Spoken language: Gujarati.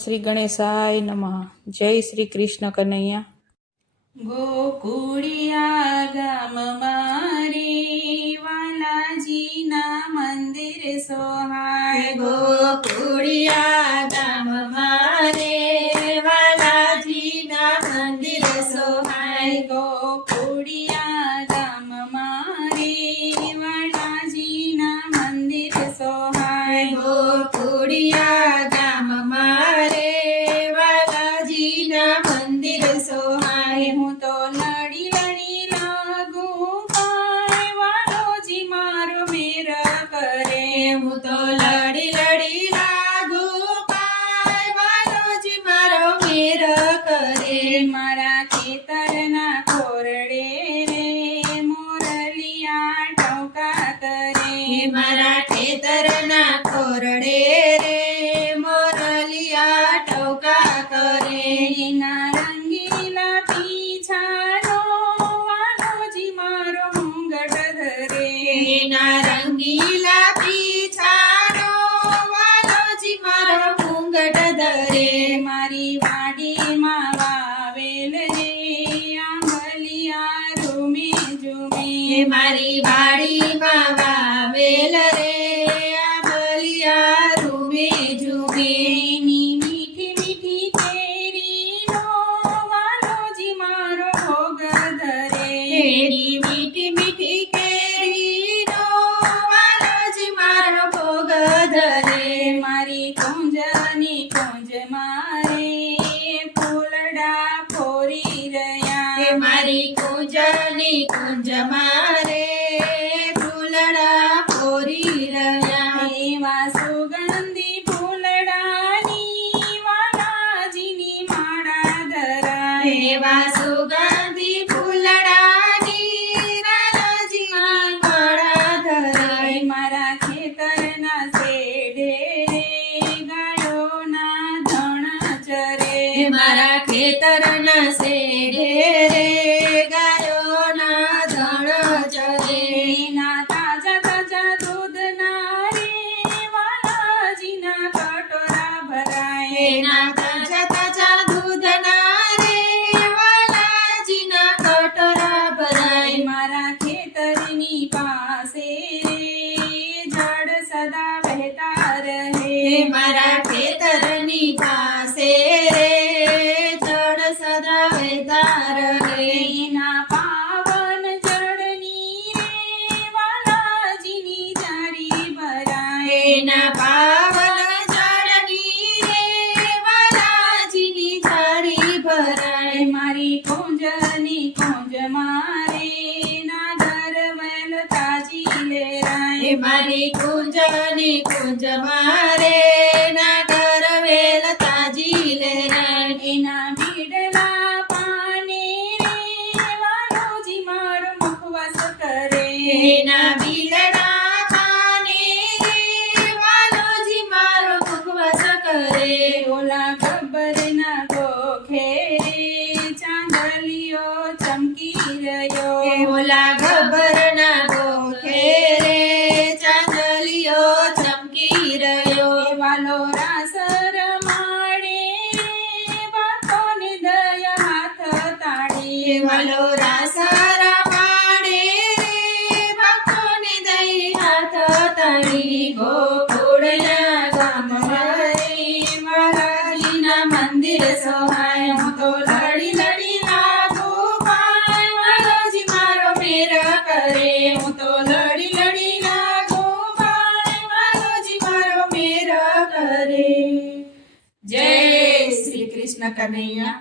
શ્રી ગણેશાય નમઃ. જય શ્રી કૃષ્ણ કનૈયા. ગોકુળિયા ગામ મારી વાલાજીના મંદિર સોહાય. ગોકુળિયા ગામ મારે વાલાજીના મંદિર સોહાય. ગોકુળિયા ગામ મારી વાલાજીના મંદિર સોહાય. ગોકુળિયા ગામ મારે વાલાજીના મંદિર સોહાય. હું તો લડી લડી લાગુ પાય વાલોજી મારો મેર કરે. હું તો લડી લડી લાગુ પાય વાલોજી મારો મેર કરે. મારા ખેતરના ખોરડે રે મોરલિયા ટોકા કરે. મારા ખેતરના ખોરડે રે મોરલિયા ટોકા કરે. એના રંગીલા પીછાનો વાલોજી મારો મુંગટ ધરે. એના રંગીલા પીછાનો વાલોજી મારો ઘૂંઘટ ધરે. મારી વાડીમાં વાવેલ રે આંબલિયા રૂમે ઝૂમે. મારી વાડીમાં વાવેલ રે આંબલિયા રૂમે ઝૂમે. એની મીઠી મીઠી કેરીનો વાલોજી મારો ભોગ ધરે. એની મીઠી મીઠી કેરીનો વાલોજી મારો ભોગ ધરે. મારી કુંજની કુંજ મારે ફૂલડા ફોરી રહ્યા. મારી કુંજની કુંજ મારે ફૂલડા ફોરી રહ્યા. એવા સુગંધી ફૂલડાની વાલાજીની માળા ધરાય. એવા સુગંધી ફૂલડાની વાલાજીની માળા ધરાય. મારા ખેતરના શેઢે રે ગાયોના ધણ ચરે. મારા ખેતરના શેઢે રે ગાયોના ધણ ચરે. એના તાજા તાજા દૂધના રે વાલાજીના કટોરા ભરાય. એના તાજા તાજા દૂધના રે વાલાજીના કટોરા ભરાય. મારા ખેતરની પાસે જળ સદા વહેતા રહે. મારા ખેતરની પાસે રે જળ સદા વહેતા રહે. એના પાવન જળની રે વાલાજીની જારી ભરાય. એના પાવન જળની રે વાલાજીની જારી ભરાય. મારી કુંજની કુંજ મારે નાગર વેલ તાજી લેરાય. મારી કુંજની કુંજ મારે નાગર વેલ તાજી લહેરાય. એના બીડલા પાને રે વાલોજી મારો મુખવાસ કરે. એના બીલડા પાને રે વાલોજી મારો મુખવાસ કરે. ઓલા ગબ્બરના ગોખે ચાંદલિયો ચમકી રહ્યો. ઓલા ગબ્બરના ગોખે રે ચાંદલિયો ચમકી રહ્યો. વાલો રાસ રમાડે ભક્તોને દયા હાથ તાળી. વાલો રાસ રમાડે રે ભક્તોને દઈ હાથ તાળી. ગોકુળિયા ગામ મારે વાલાજીના મંદિર સોહાય. હું તો લડી લડી લાગુ પાય વાલાજી મારો મેર કરે. હું તો લડી લડી લાગુ પાય વાલાજી મારો મેર કરે. જય શ્રી કૃષ્ણ કનૈયા.